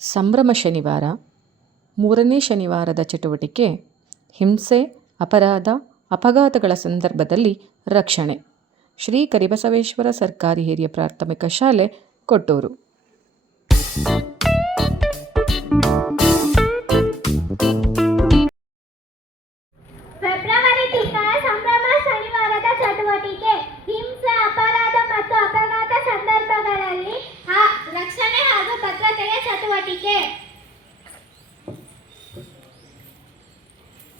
ಸಂಭ್ರಮ ಶನಿವಾರ ಮೂರನೇ ಶನಿವಾರದ ಚಟುವಟಿಕೆ ಹಿಂಸೆ, ಅಪರಾಧ, ಅಪಘಾತಗಳ ಸಂದರ್ಭದಲ್ಲಿ ರಕ್ಷಣೆ. ಶ್ರೀ ಕರಿಬಸವೇಶ್ವರ ಸರ್ಕಾರಿ ಹಿರಿಯ ಪ್ರಾಥಮಿಕ ಶಾಲೆ, ಕೊಟ್ಟೂರು. ಫೆಬ್ರವರಿ ತಿಂಗಳ ಸಂಭ್ರಮ ಶನಿವಾರದ ಚಟುವಟಿಕೆ ಹಿಂಸೆ, ಅಪರಾಧ ಮತ್ತು ಅಪಘಾತ ಸಂದರ್ಭಗಳಲ್ಲಿ ರಕ್ಷಣೆ ಹಾಗೂ ಭದ್ರತೆಯ ಚಟುವಟಿಕೆ.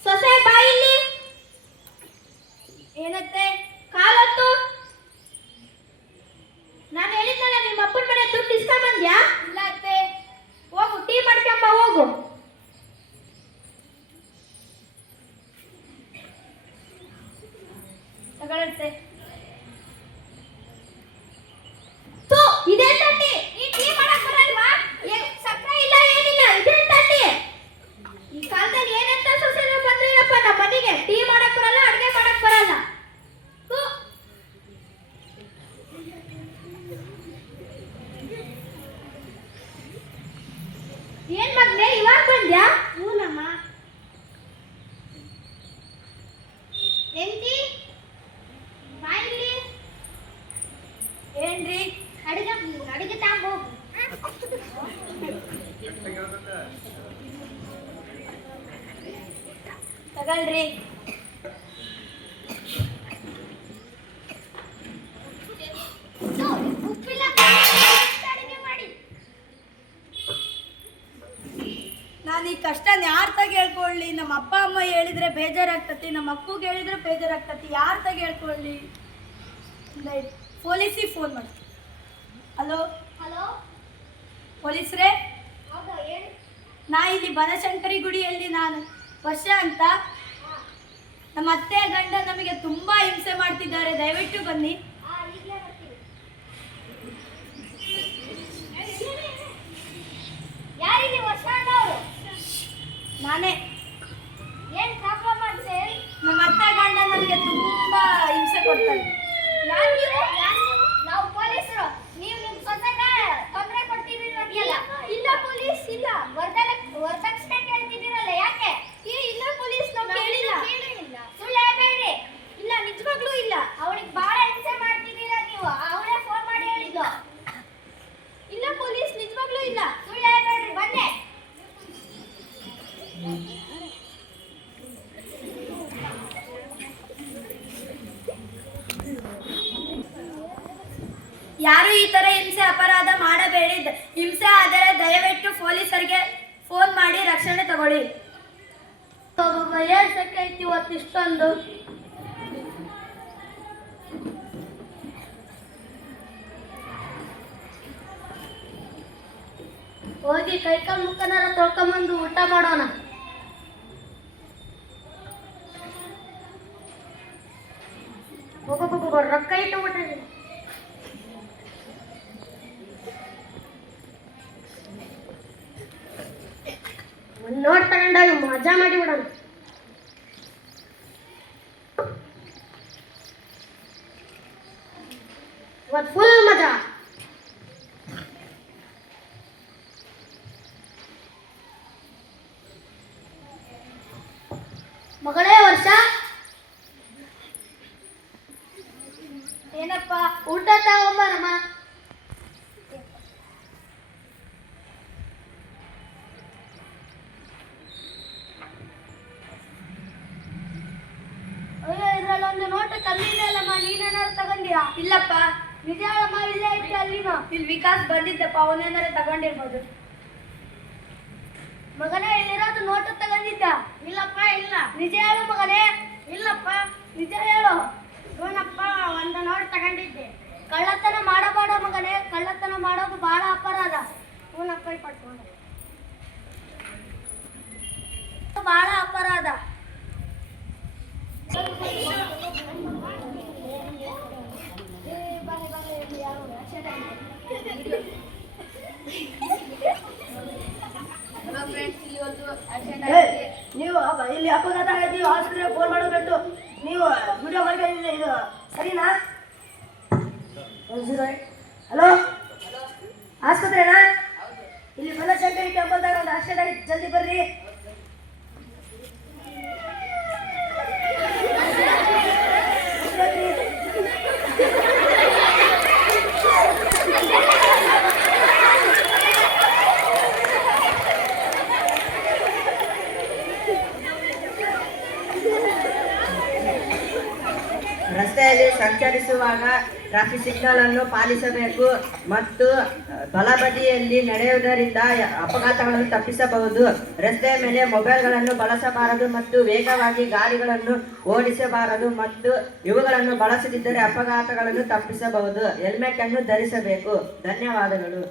ಸೊಸೆ ಬಾಯಿಲಿ ಏನತ್ತೆ ಕಾಲೊತ್ತು. ನಾನು ಹೇಳಿದ್ನಲ್ಲ ನಿಮ್ಮ ಅಪ್ಪನ ಮನೆ ದುಡ್ಡು ಇಸ್ಕೊಂಡ್ ಬಂದ್ಯಾ? ಇಲ್ಲ ಅತ್ತೆ. ಹೋಗು ಟೀ ಮಾಡ್ಕೊಂಬ ಹೋಗು. ತಗೊಳತ್ತೆ. ಇದೇ ತಟ್ಟಿ. ಈ ಟೀ ಮಾಡಕ್ ಬರಲ್ವಾ? ಸಕ್ಕರೆ ಇಲ್ಲ ಏನಿಲ್ಲ. ಇದೇ ತಟ್ಟಿ. ಈ ಕಾಲದಲ್ಲಿ ಏನಂತ ಸೊಸೆರು ಬಂದ್ರಪ್ಪ ನಮ್ಮ ಮನೆಗೆ. ಟೀ ಮಾಡಕ್ ಬರಲ್ಲ, ಅಡುಗೆ ಮಾಡಕ್ ಬರಲ್ಲ. ಏನ್ ಮಗ್ನೆ ಇವಾಗ ಬಂದ್ಯಾ? ಹೂನಮ್ಮ. ಎಂತಿ ಬಾಯಿಲಿ ಏನ್ರಿ? ಅಡಿಗೆ ತಾಂಬ ತಗಳ್ರಿ. ಉಪ್ಪಿಲ್ಲ ಅಡಿಗೆ ಮಾಡಿ. ನಾನು ಈ ಕಷ್ಟನ ಯಾರ ತಾಗ ಹೇಳ್ಕೊಳ್ಳಿ? ನಮ್ಮ ಅಪ್ಪ ಅಮ್ಮ ಹೇಳಿದ್ರೆ ಬೇಜಾರಾಗ್ತತಿ, ನಮ್ಮ ಅಕ್ಕಗೆ ಹೇಳಿದ್ರೆ ಬೇಜಾರಾಗ್ತತಿ. ಯಾರ ತಾಗ ಹೇಳ್ಕೊಳ್ಳಿ? ಪೊಲೀಸಿಗೆ ಫೋನ್ ಮಾಡಿ. ಹಲೋ ಹಲೋ, ಪೊಲೀಸ್ರೇ, ಹೌದಾ? ಹೇಳಿ. ನಾ ಇಲ್ಲಿ ಬನಶಂಕರಿ ಗುಡಿಯಲ್ಲಿ ನಾನು ವರ್ಷ ಅಂತ. ನಮ್ಮ ಅತ್ತೆ ಗಂಡ ನಮಗೆ ತುಂಬಾ ಹಿಂಸೆ ಮಾಡ್ತಿದ್ದಾರೆ, ದಯವಿಟ್ಟು ಬನ್ನಿ. ಈಗಲೇ ಬರ್ತೀವಿ. ಯಾರಿಲ್ಲಿ ವರ್ಷ ಅವರು? ನಾನೇ. ಏನ್ ಪ್ರಾಬ್ಲಮ್ ಆಗಿದೆ? ನಮ್ಮ ಅತ್ತೆ ಗಂಡ ನಮಗೆ ತುಂಬಾ ಹಿಂಸೆ ಕೊಡ್ತಾರೆ. ಯಾರು ನೀವು? ನಾವು ಪೊಲೀಸರು. ನೀವು ನಿಮ್ಮ ಸೊಸೆಗೆ ತೊಂದರೆ ಕೊಡ್ತಿದ್ದೀರಿ ಅಂತೀಯಲ್ಲ? ಇಲ್ಲ ಪೊಲೀಸ್ ಇಲ್ಲ. ವರದಕ್ಷಿಣೆ ಕೇಳ್ತಿದ್ದೀರಲ್ಲ, ಯಾಕೆ? ಇಲ್ಲ ಪೊಲೀಸ್, ನಾವು ಕೇಳಿಲ್ಲ. ಸುಳ್ಳು ಹೇಳ್ಬೇಡ್ರಿ. ಇಲ್ಲ, ನಿಜವಾಗ್ಲೂ ಇಲ್ಲ. ಅವಳಿಗೆ ಬಹಳ ಹಿಂಸೆ ಮಾಡ್ತಿದ್ದೀರಾ ನೀವು. ಅವಳೇ ಫೋನ್ ಮಾಡಿ ಹೇಳಿದ್ದು. ಇಲ್ಲ ಪೊಲೀಸ್, ನಿಜವಾಗ್ಲೂ ಇಲ್ಲ. ಸುಳ್ಳು ಹೇಳ್ಬೇಡ್ರಿ. ಬನ್ನಿ. ಯಾರು ಈ ತರ ಹಿಂಸೆ ಅಪರಾಧ ಮಾಡಬೇಡಿ. ಹಿಂಸೆ ಆದರೆ ದಯವಿಟ್ಟು ಪೊಲೀಸರಿಗೆ ಫೋನ್ ಮಾಡಿ ರಕ್ಷಣೆ ತಗೊಳ್ಳಿ. ಐತಿ ಇವತ್ತು ಇಷ್ಟೊಂದು. ಹೋಗಿ ಕೈಕಾಲು ಮುಖನಾರ ತೊಳ್ಕೊಂಬಂದು ಊಟ ಮಾಡೋಣ. ರೊಕ್ಕ ಇಟ್ಟು ಊಟ. ನೋಟ್ ತಗೊಂಡಾಗ ಮಜಾ ಮಾಡಿ ಬಿಡೋಣ. ಇವತ್ತು ಫುಲ್ ಮಜಾ. ಮಗಳೇ ವರ್ಷ, ಏನಪ್ಪ? ಊಟ ತಗೊಂಬರಮ್ಮ. ಅಯ್ಯೋ, ಇದ್ರಲ್ಲೊಂದು ನೋಟ್ ಕಮ್ಮಿ ಇದೆ ಅಲ್ಲಮ್ಮ, ನೀನೇನಾದ್ರು ತಗೊಂಡಿಯಾ? ಇಲ್ಲಪ್ಪ. ನಿಜ ಹೇಳಮ್ಮ, ಇಲ್ಲೇ ಐತೆ ಅಲ್ಲಿನೂ. ಇಲ್ಲಿ ವಿಕಾಸ್ ಬಂದಿದ್ದಪ್ಪ, ಅವನೇನಾರು ತಗೊಂಡಿರ್ಬೋದು. ಮಗನೇ, ಇಲ್ಲಿರೋದು ನೋಟು ತಗೊಂಡಿದ್ದ? ಇಲ್ಲಪ್ಪ, ಇಲ್ಲ. ನಿಜ ಹೇಳು ಮಗನೇ. ಇಲ್ಲಪ್ಪ. ನಿಜ ಹೇಳು. ಇವನಪ್ಪ ಒಂದು ನೋಟ್ ತಗೊಂಡಿದ್ದೆ. ಕಳ್ಳತನ ಮಾಡಬೇಡ ಮಗನೇ. ಕಳ್ಳತನ ಮಾಡೋದು ಬಹಳ ಅಪರಾಧ. ಇವನಪ್ಪ ಪಟ್ಕೊಂಡು ಬಹಳ ಅಪರಾಧ. ನೀವು ಇಲ್ಲಿ ಅಪಘಾತ ಆಗಿ ಹಾಸ್ಪಿಟಲ್ ಫೋನ್ ಮಾಡಬೇಕು. ನೀವು ವಿಡಿಯೋ ಮಾಡ್ಕೊಂಡಿದ್ದೀರಿ, ಇದು ಸರಿನಾ? ಹಲೋ, ಆಸ್ಪತ್ರೆನಾ? ಇಲ್ಲಿ ಬಂದ ಬನಶಂಕರಿ ಟೆಂಪಲ್ದಾಗ ಒಂದು ಆಕ್ಸಿಡೆಂಟ್ ಆಗಿ ಜಲ್ದಿ ಬರ್ರಿ. ರಸ್ತೆಯಲ್ಲಿ ಸಂಚರಿಸುವಾಗ ಟ್ರಾಫಿಕ್ ಸಿಗ್ನಲ್ ಅನ್ನು ಪಾಲಿಸಬೇಕು ಮತ್ತು ಬಲಬದಿಯಲ್ಲಿ ನಡೆಯುವುದರಿಂದ ಅಪಘಾತಗಳನ್ನು ತಪ್ಪಿಸಬಹುದು. ರಸ್ತೆಯ ಮೇಲೆ ಮೊಬೈಲ್ಗಳನ್ನು ಬಳಸಬಾರದು ಮತ್ತು ವೇಗವಾಗಿ ಗಾಡಿಗಳನ್ನು ಓಡಿಸಬಾರದು ಮತ್ತು ಇವುಗಳನ್ನು ಬಳಸದಿದ್ದರೆ ಅಪಘಾತಗಳನ್ನು ತಪ್ಪಿಸಬಹುದು. ಹೆಲ್ಮೆಟ್ ಅನ್ನು ಧರಿಸಬೇಕು. ಧನ್ಯವಾದಗಳು.